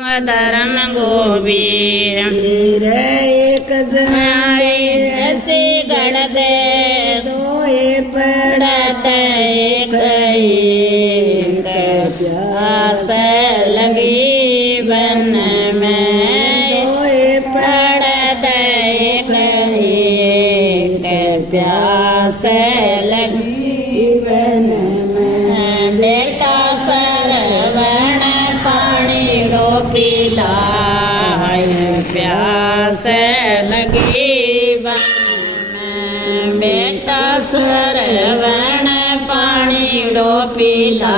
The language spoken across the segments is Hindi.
धर्म गोबीर एक जनाए ऐसे गढ़ते दोए पड़त एक प्यास लगी बन में दोए पड़त एक प्यास लगी बन में बेटा सरवण पानी रो पीला प्यास लगी बन में बेटा सरवण पानी रो पीला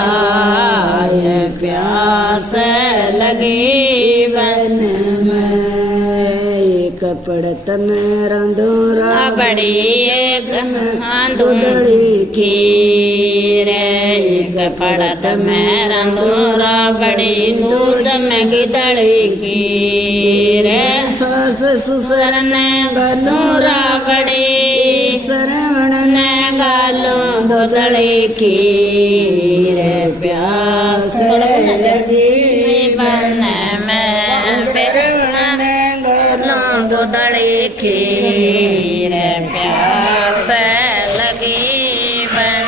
प्यास लगी बन एक पड़त में रंधोरा बड़ी दूधड़ी खीर एक पड़त में रंधोरा बड़ी दूध में गिदड़ी खीर सास ससुर ने गनूरा बड़ी श्रवण ने गालो दूधड़ी खीर प्यास लगी बन में दूधड़ी खीर प्यास लगी बन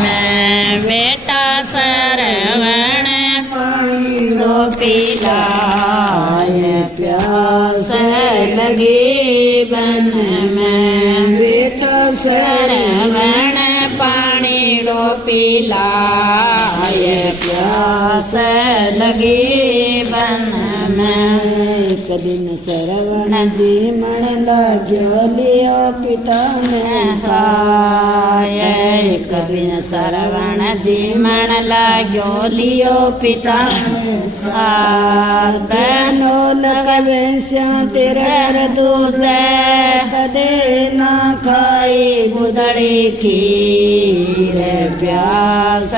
में बेटा सरवण पानी रो पीला प्यास लगी बन में बेटा सरवण पानी रो पीला प्यास लगी बन में एक दिन श्रवण जी मन लाग्यो लियो पिता में साय एक दिन सरवण जी मन लाग्यो लियो पिता सात नोल कवेश्या तेरे घर दूध कदे ना खाई गुदड़ी खीर प्यास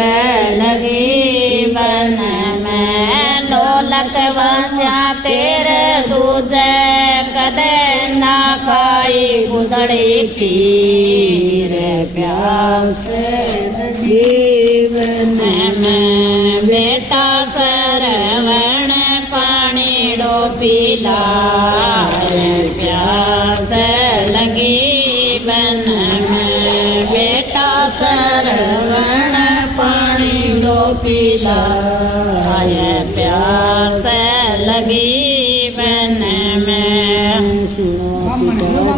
लगी बन में ढोलक वास्या तेरे दूध कदे ना खाई गुदड़ी खीर प्यास लगी बन में बेटा सरवण पानी डो पीला प्यास लगी बन में बेटा सरवण पानी डो पीला प्यास लगी बन में सुनो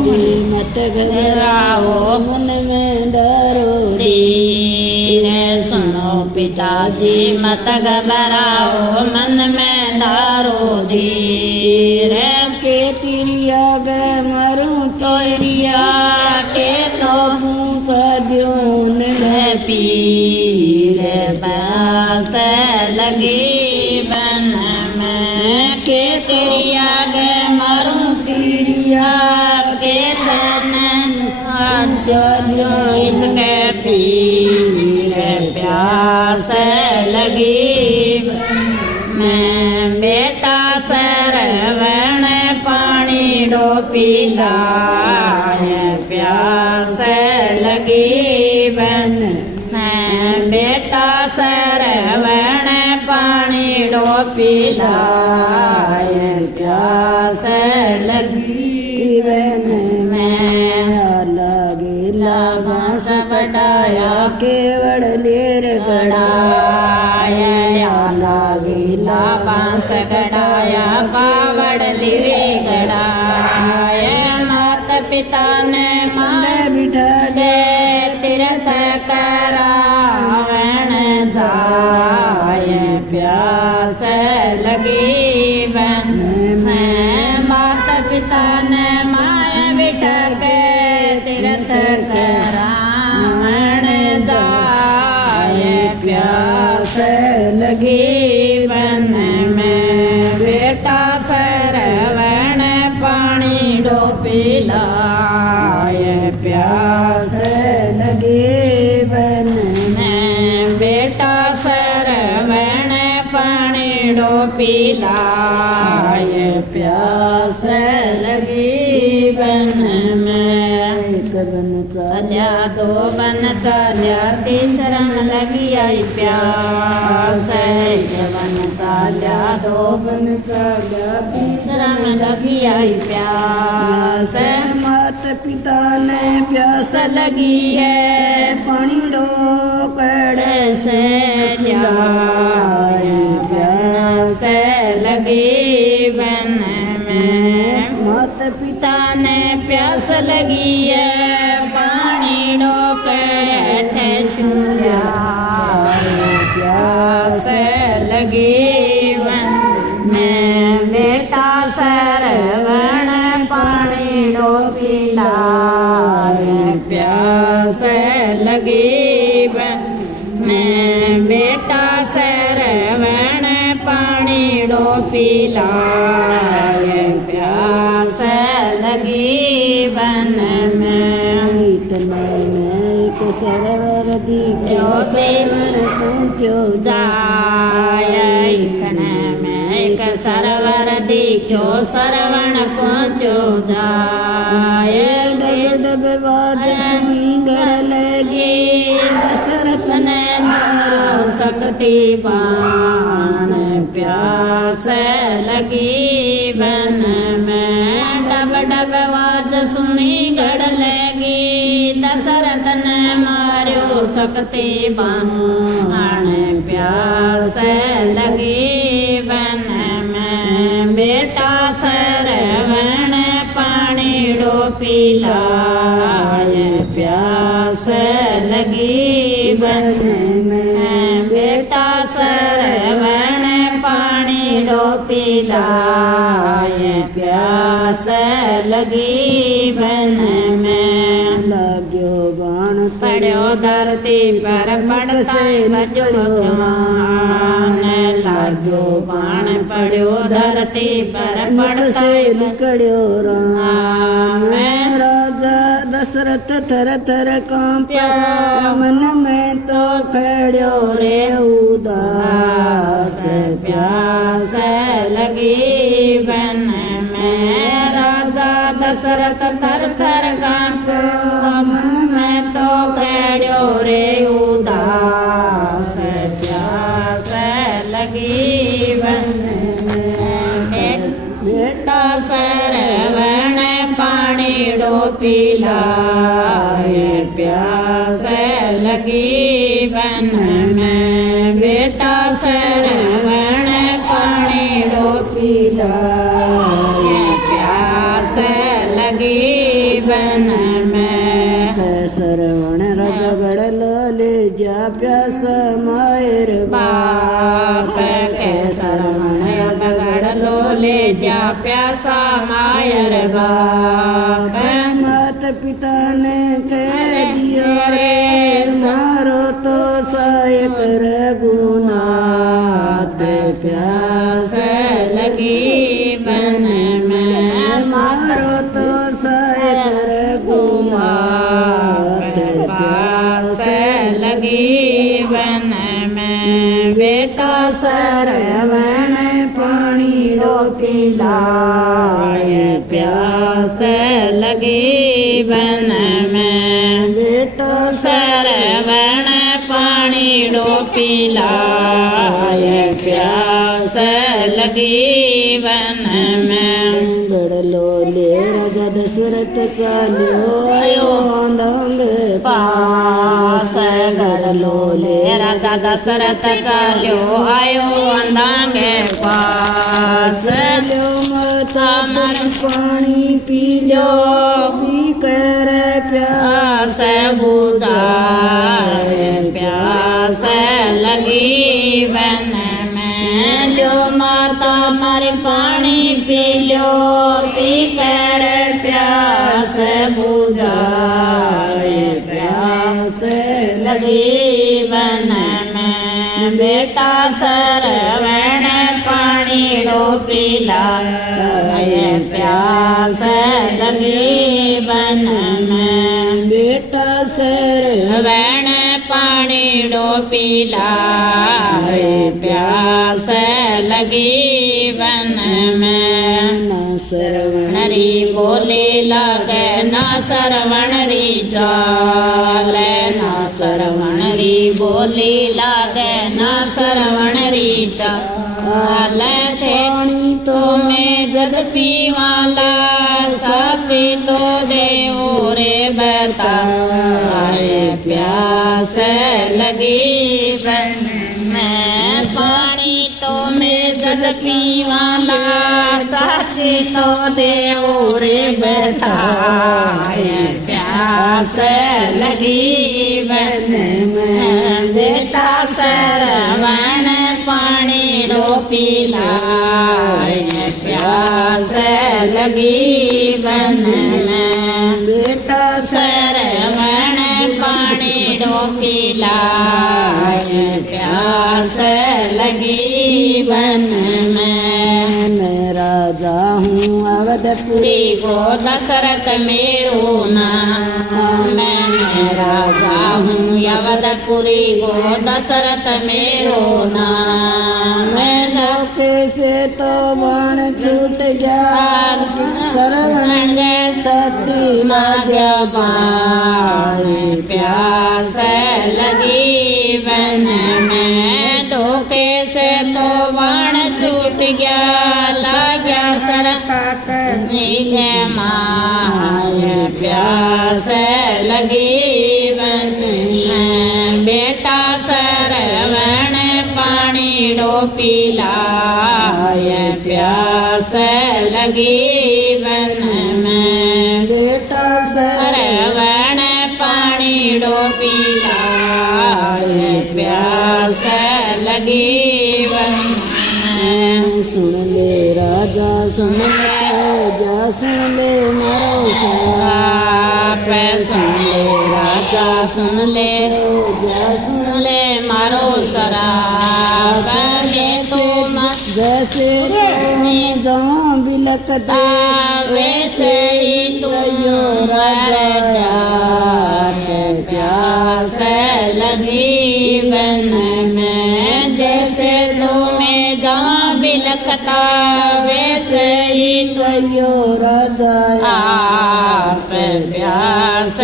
पिताजी मत घबराओ मन में डरो धीर सुनो पिताजी मत घबराओ मन में दारो धीर के तिरिया गए मरूं तो रिया के तो पूछा द्योन में पीर प्यास लगी बन में के तिरिया गे मरूं तिरिया के तन चलो इसके पीर प्यास लगी मैं बेटा सरवण पानी डो पीला प्यास लगी बन मैं बेटा सरवण पानी डो पीला प्यास लगी बन मैं लगे लागा बांस बटाया केवड़ लेर गड़ाया लागिला बांस गड़ाया कावड़ लिरे गड़ाया मात पिता ने माए बिठा दे तीर्थ करावण जाय प्यास लगी बन में मात पिता ने माए बिठा के तीर्थ करावण जाय प्यास लगी बन में बेटा सरवण पानी डो पिलाय प्यास लगे बन में बेटा सरवण पानी डो पिलाय प्यास लगी बन में एक बन चल्या दो बन चल्या तीसरा लगी आई प्यास एक बन चाल्या धोबन चाल्या शरण लगी आई प्यास मात पिता ने प्यास लगी है पानी डो कड़े से जाए प्यास लगी बन में मात पिता ने प्यास लगी है पानी डोके ठेसुया प्यास लगी बन में बेटा सरवण पानी डो पिलाए प्यास लगी बन में बेटा सरवण पानी डो पिलाए प्यास लगी बन में इतने में एक सरवर दिखो सेवन पहुँचो जाय इतने में एक सरवर दिखो सरवण पहुँचो जाय डबवाद सुमिंगड़ लगी दशरथ ने मारो शक्ति बाण प्यास लगी बन में डब डब आवाज सुनी गड़ लगी दशरथ ने मारो शक्ति बाण प्यास लगी बन में बेटा सरवण पानी डो पिलाए प्यास लगी बन में बेटा सरवण पानी डो पिलाए प्यास लगी बन में लाग्यो बाण पड़ो धरती पर पड़ता बजुमान लाग्यो बाण पड़ो धरती पर पड़ता निकड़ो राम राजा दशरथ थर थर कांप्या मन में तो खड़ो रे उदास प्यास लगी बन में राजा दशरथ थर थर कांप्या मन में तो खड़ो रे उदास प्यास लगी बन में बेटा सरवण पानी डो पिलाए प्यास लगी बन में बेटा सरवण पानी डो पिलाए प्यास लगी बन में सरवण रजगड़ ले जा प्यास मायर बाप के सरवण रजगड़ लो ले जा प्यासा मायर बाप माता पिता ने कह दिया रे मारो तो सहायक रघुनाथ प्यास लगी बन में मारो तो सहायक रघुनाथ प्यास लगी बन में बेटा सरवण पानी डो पिलाए प्यास लगी बन में बेटा सरवण पानी डो पिलाए प्यास लगी बन में गड़लो ले राजा दशरथ चाल्यो आयो अंधांग पास गड़लो ले राजा दशरथ चाल्यो आयो अंधांगे पास लो माता मर पानी पी लो पी कर प्यास बुझाए प्यास लगी बन में लो माता मर पानी पी लो पी कर प्यास बुझाए प्यास लगी बन में बेटा सरवण पानी डो पिलाए प्यास लगी बन में बेटा सरवण पानी डो पिलाए प्यास लगी बन में न सरवण री बोले लगे ना सरवण री जाल ना सरवण री बोली लगे ना सरवण री जाल हाले थे पानी तो मैं जद पीवाला साची तो देओ रे बताए प्यास लगी बन में पानी तो मैं जद पीवाला साची तो देओ रे बताए प्यास लगी बन में बेटा सरवण पानी डो पिलाए प्यास लगी बन में बेटा सरवण पानी डो पिलाए प्यास लगी बन में राजा हूँ अवधपुरी पुरी को दशरथ मेरो नाम मैं राजा हूँ अवधपुरी को दशरथ मेरो नाम लोक से तो बाण छूट गया सरवण छत्री लागे पाए प्यास लगी बन में धोखे से तो बाण छूट गया लाग्या सरसात माए प्यास लगी बन में बेटा सरवण पानी डो पिलाए प्यास लगी बन में बेटा सरवण पानी डो पिलाए प्यास लगी बन में सुन ले राजा सुन ले जा सुन ले मारो आप सुन ले राजा सुन ले जा सुन ले मारो शराब में तुम जैसे जहाँ बिलकता वैसे ही तुम राजा प्यास लगी बन में जैसे तुम्हें जहाँ बिलकता वैसे ही यो राजा आप प्यास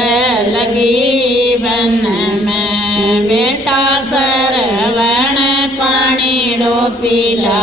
लगी बन में बेटा सरवण पानी डो पिला